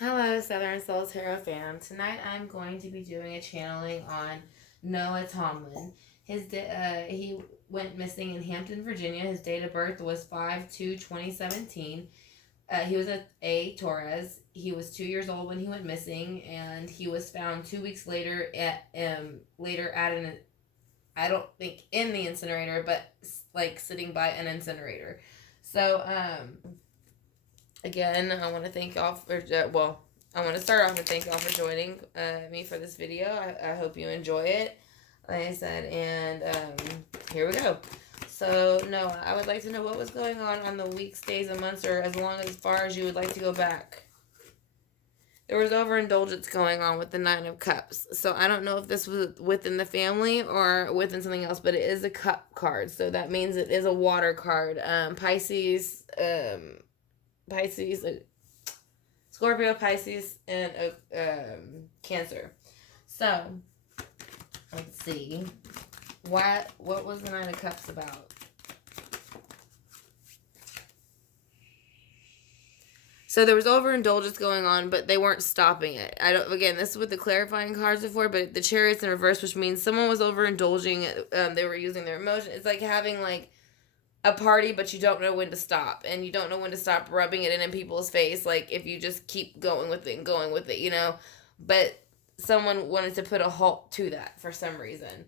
Hello, Southern Soul Tarot fam. Tonight I'm going to be doing a channeling on Noah Tomlin. He went missing in Hampton, Virginia. His date of birth was 5/2/2017. He was a Torres. He was 2 years old when he went missing, and he was found 2 weeks later at an, I don't think in the incinerator, but like sitting by an incinerator. So again, I want to thank y'all for, I want to start off and thank y'all for joining me for this video. I hope you enjoy it, like I said, and here we go. So, no, I would like to know what was going on the weeks, days, and months, or as far as you would like to go back. There was overindulgence going on with the Nine of Cups. So I don't know if this was within the family or within something else, but it is a cup card. So that means it is a water card. Pisces, Scorpio, Pisces, and Cancer. So, let's see. What was the Nine of Cups about? So there was overindulgence going on, but they weren't stopping it. Again, this is what the clarifying cards are for, but the Chariot's in reverse, which means someone was overindulging. They were using their emotion. It's like having like a party, but you don't know when to stop, and you don't know when to stop rubbing it in people's face. Like if you just keep going with it, But someone wanted to put a halt to that for some reason,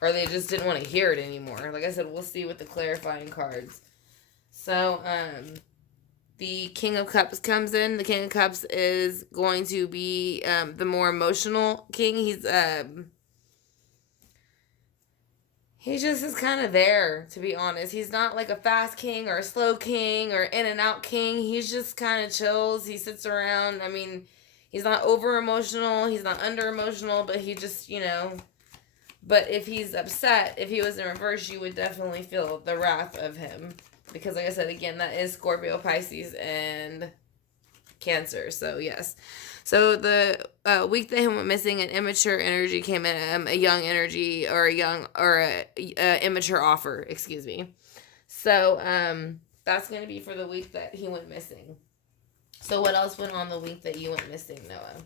or they just didn't want to hear it anymore. Like I said, we'll see with the clarifying cards. So, the King of Cups comes in. The King of Cups is going to be the more emotional king. He just is kind of there, to be honest. He's not like a fast king or a slow king or in and out king. He's just kind of chills. He sits around. I mean, he's not over emotional. He's not under emotional, but he just, But if he's upset, if he was in reverse, you would definitely feel the wrath of him. Because, like I said, again, that is Scorpio, Pisces, and Cancer. So, yes. So, the week that he went missing, an immature energy came in, a young energy, or a immature offer, excuse me. So, that's going to be for the week that he went missing. So, what else went on the week that you went missing, Noah?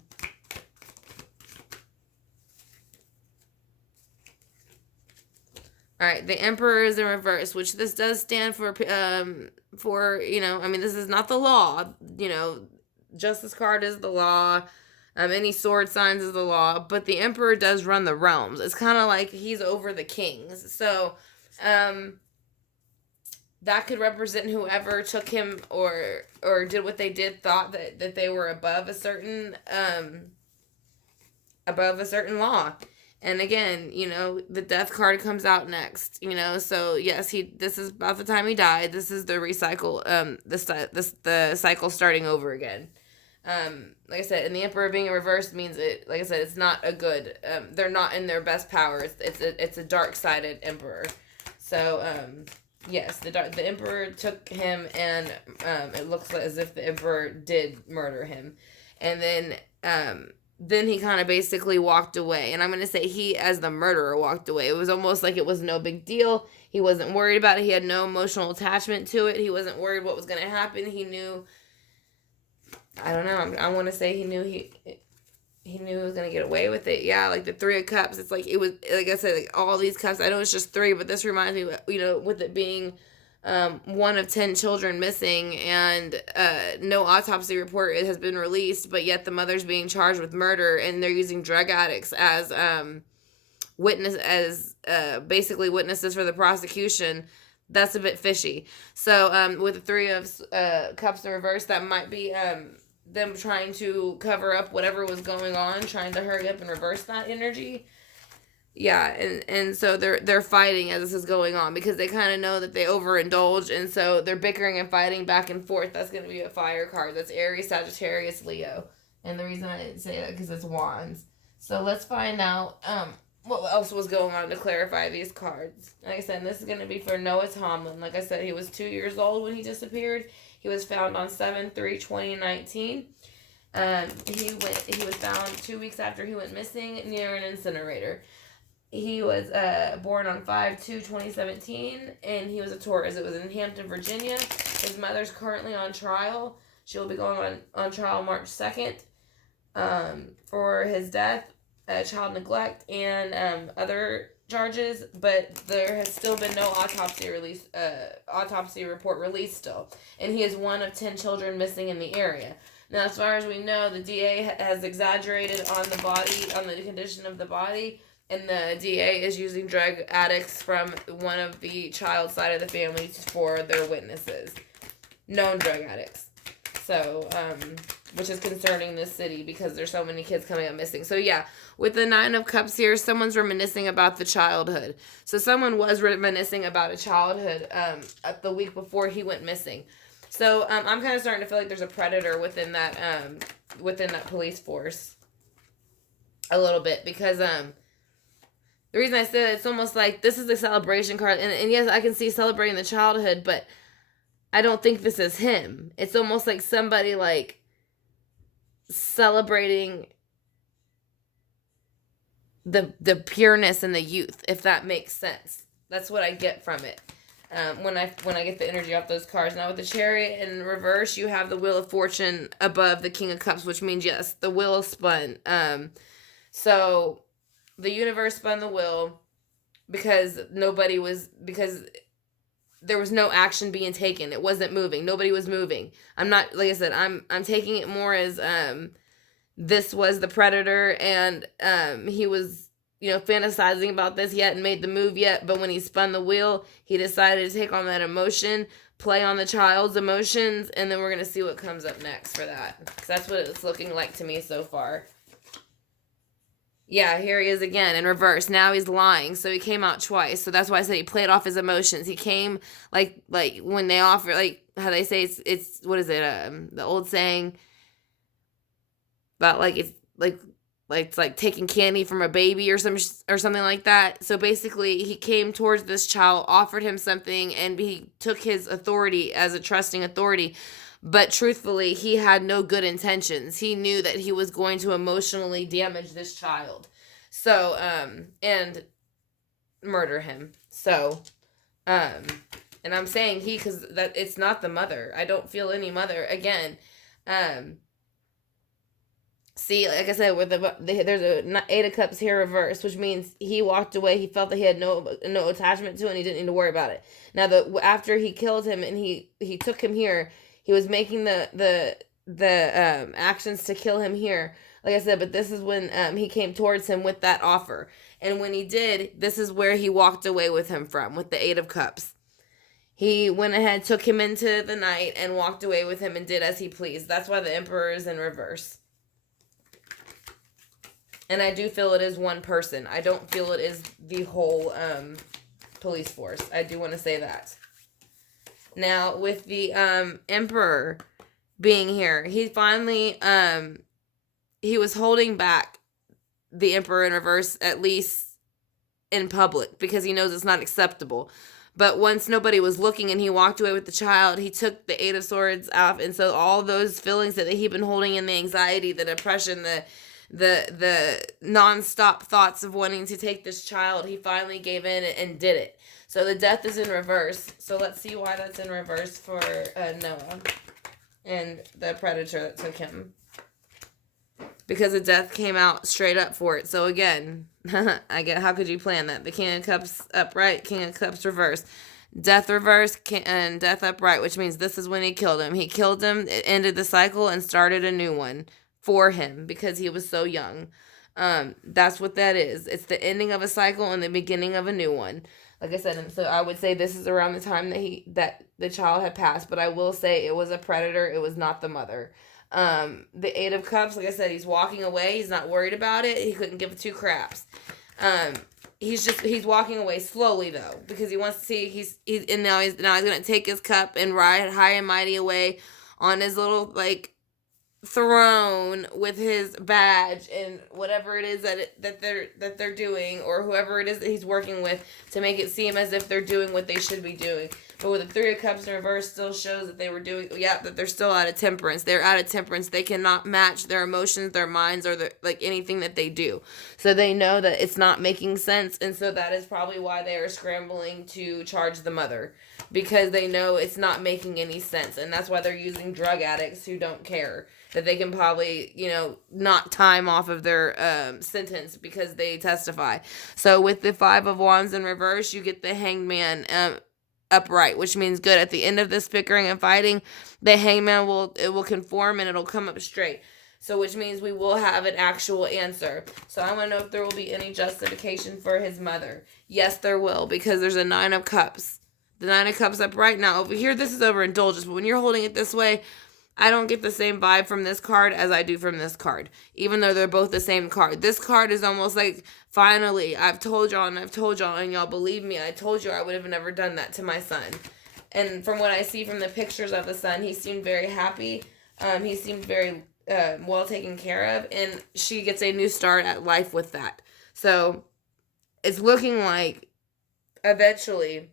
All right, the Emperor is in reverse, which this does stand for, this is not the law, Justice card is the law, any sword signs is the law, but the Emperor does run the realms. It's kind of like he's over the kings. So, that could represent whoever took him or did what they did, thought that they were above a certain law. And again, the death card comes out next, so yes, this is about the time he died. This is the recycle, the cycle starting over again. Like I said, and the Emperor being in reverse means like I said, it's not a good, they're not in their best power. It's a dark-sided Emperor. So, yes, the Emperor took him, and, it looks as if the Emperor did murder him. And then he kind of basically walked away. And I'm going to say he, as the murderer, walked away. It was almost like it was no big deal. He wasn't worried about it. He had no emotional attachment to it. He wasn't worried what was going to happen. He knew, I don't know, I want to say he knew he was going to get away with it. Yeah, like the Three of Cups. It's like, it was, like I said, like all these cups. I know it's just three, but this reminds me, with it being 1 of 10 children missing, and no autopsy report has been released, but yet the mother's being charged with murder, and they're using drug addicts as basically witnesses for the prosecution. That's a bit fishy. So with the Three of Cups in reverse, that might be them trying to cover up whatever was going on, trying to hurry up and reverse that energy. Yeah, and so they're fighting as this is going on, because they kind of know that they overindulge, and so they're bickering and fighting back and forth. That's going to be a fire card. That's Aries, Sagittarius, Leo. And the reason I didn't say that because it's Wands. So let's find out what else was going on to clarify these cards. Like I said, this is going to be for Noah Tomlin. Like I said, he was 2 years old when he disappeared. He was found on 7/3/2019. He was found 2 weeks after he went missing near an incinerator. He was born on 5/2/2017, and he was a Taurus. It was in Hampton, Virginia. His mother's currently on trial. She will be going on trial March 2nd for his death, child neglect, and other charges, but there has still been no autopsy report released still, and he is one of 10 children missing in the area. Now, as far as we know, the DA has exaggerated on the condition of the body, and the DA is using drug addicts from one of the child side of the family for their witnesses, known drug addicts. So, which is concerning this city because there's so many kids coming up missing. So yeah, with the 9 of Cups here, someone's reminiscing about the childhood. So someone was reminiscing about a childhood the week before he went missing. So I'm kind of starting to feel like there's a predator within that police force a little bit, because the reason I said it's almost like this is a celebration card, and yes, I can see celebrating the childhood, but I don't think this is him. It's almost like somebody like celebrating the pureness and the youth, if that makes sense. That's what I get from it when I get the energy off those cards. Now with the Chariot in reverse, you have the Wheel of Fortune above the King of Cups, which means yes, the wheel spun. So the universe spun the wheel because there was no action being taken. It wasn't moving. Nobody was moving. I'm not, like I said, I'm taking it more as this was the predator, and he was, fantasizing about this. He hadn't made the move yet, but when he spun the wheel, he decided to take on that emotion, play on the child's emotions, and then we're going to see what comes up next for that. Because that's what it's looking like to me so far. Yeah, here he is again in reverse. Now he's lying, so he came out twice. So that's why I said he played off his emotions. He came like when they offer, like how they say it's what is it? The old saying about it's like taking candy from a baby or something like that. So basically, he came towards this child, offered him something, and he took his authority as a trusting authority. But truthfully, he had no good intentions. He knew that he was going to emotionally damage this child. So, and murder him. So, and I'm saying he, because that it's not the mother. I don't feel any mother. Again, see, like I said, there's a 8 of Cups here reversed, which means he walked away. He felt that he had no attachment to it, and he didn't need to worry about it. Now, after he killed him and he took him here, he was making the actions to kill him here, like I said, but this is when he came towards him with that offer. And when he did, this is where he walked away with him from, with the 8 of Cups. He went ahead, took him into the night, and walked away with him and did as he pleased. That's why the Emperor is in reverse. And I do feel it is one person. I don't feel it is the whole police force. I do want to say that. Now, with the Emperor being here, he finally, he was holding back the Emperor in reverse, at least in public, because he knows it's not acceptable. But once nobody was looking and he walked away with the child, he took the 8 of Swords off. And so all those feelings that he'd been holding in, the anxiety, the depression, the non-stop thoughts of wanting to take this child, he finally gave in and did it. So the Death is in reverse. So let's see why that's in reverse for Noah and the predator that took him. Because the Death came out straight up for it. So again, I get, how could you plan that? The King of Cups upright, King of Cups reverse. Death reverse and Death upright, which means this is when he killed him. He killed him, it ended the cycle, and started a new one for him because he was so young. That's what that is. It's the ending of a cycle and the beginning of a new one. Like I said, and so I would say this is around the time that the child had passed, but I will say it was a predator. It was not the mother. The 8 of Cups, like I said, he's walking away. He's not worried about it. He couldn't give 2 craps. He's walking away slowly though, because he wants to see, now he's going to take his cup and ride high and mighty away on his little throne with his badge and whatever it is that they're doing, or whoever it is that he's working with, to make it seem as if they're doing what they should be doing. But with the Three of Cups in reverse still shows that that they're still out of temperance. They're out of temperance. They cannot match their emotions, their minds, or anything that they do. So they know that it's not making sense, and so that is probably why they are scrambling to charge the mother, because they know it's not making any sense, and that's why they're using drug addicts who don't care that they can probably, knock time off of their sentence because they testify. So with the Five of Wands in reverse, you get the Hangman upright, which means good. At the end of this bickering and fighting, the Hangman will conform and it'll come up straight. So which means we will have an actual answer. So I want to know if there will be any justification for his mother. Yes, there will, because there's a Nine of Cups. The Nine of Cups upright. Now over here, this is overindulgence, but when you're holding it this way, I don't get the same vibe from this card as I do from this card, even though they're both the same card. This card is almost like, finally, I've told y'all, and y'all believe me. I told you I would have never done that to my son. And from what I see from the pictures of the son, he seemed very happy. He seemed very well taken care of, and she gets a new start at life with that. So it's looking like eventually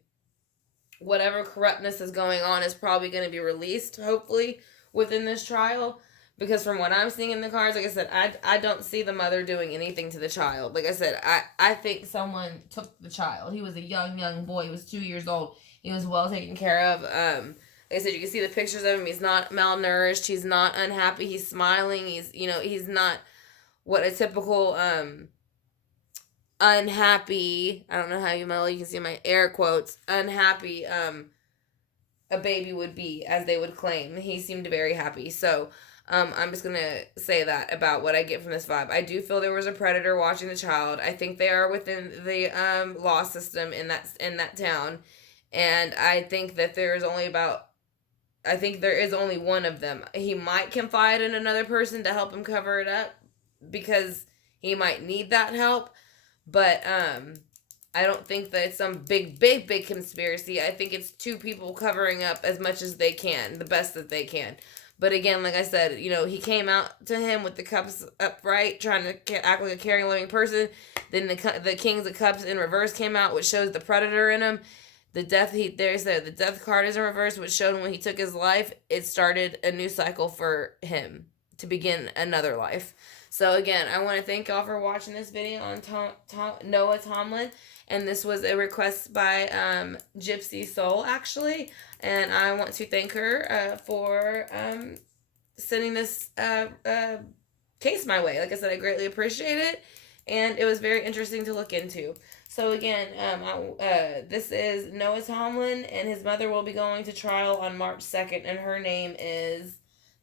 whatever corruptness is going on is probably going to be released, hopefully, within this trial, because from what I'm seeing in the cards, like I said, I don't see the mother doing anything to the child. Like I said, I think someone took the child. He was a young boy. He was 2 years old. He was well taken care of. Like I said, you can see the pictures of him. He's not malnourished. He's not unhappy. He's smiling. He's not what a typical unhappy, I don't know how you can see my air quotes, unhappy a baby would be, as they would claim. He seemed very happy. So I'm just gonna say that about what I get from this vibe. I do feel there was a predator watching the child. I think they are within the law system in that town, and I think that there is only one of them. He might confide in another person to help him cover it up, because he might need that help, but I don't think that it's some big conspiracy. I think it's two people covering up as much as they can, the best that they can. But again, like I said, he came out to him with the cups upright, trying to act like a caring, loving person. Then the Kings of Cups in reverse came out, which shows the predator in him. The death card is in reverse, which showed when he took his life, it started a new cycle for him to begin another life. So again, I want to thank y'all for watching this video on Noah Tomlin. And this was a request by Gypsy Soul, actually. And I want to thank her for sending this case my way. Like I said, I greatly appreciate it. And it was very interesting to look into. So again, this is Noah Tomlin, and his mother will be going to trial on March 2nd. And her name is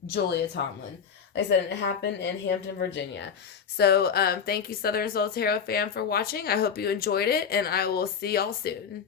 Julia Tomlin. Like I said, it happened in Hampton, Virginia. So thank you, Southern Soul Tarot fan, for watching. I hope you enjoyed it, and I will see y'all soon.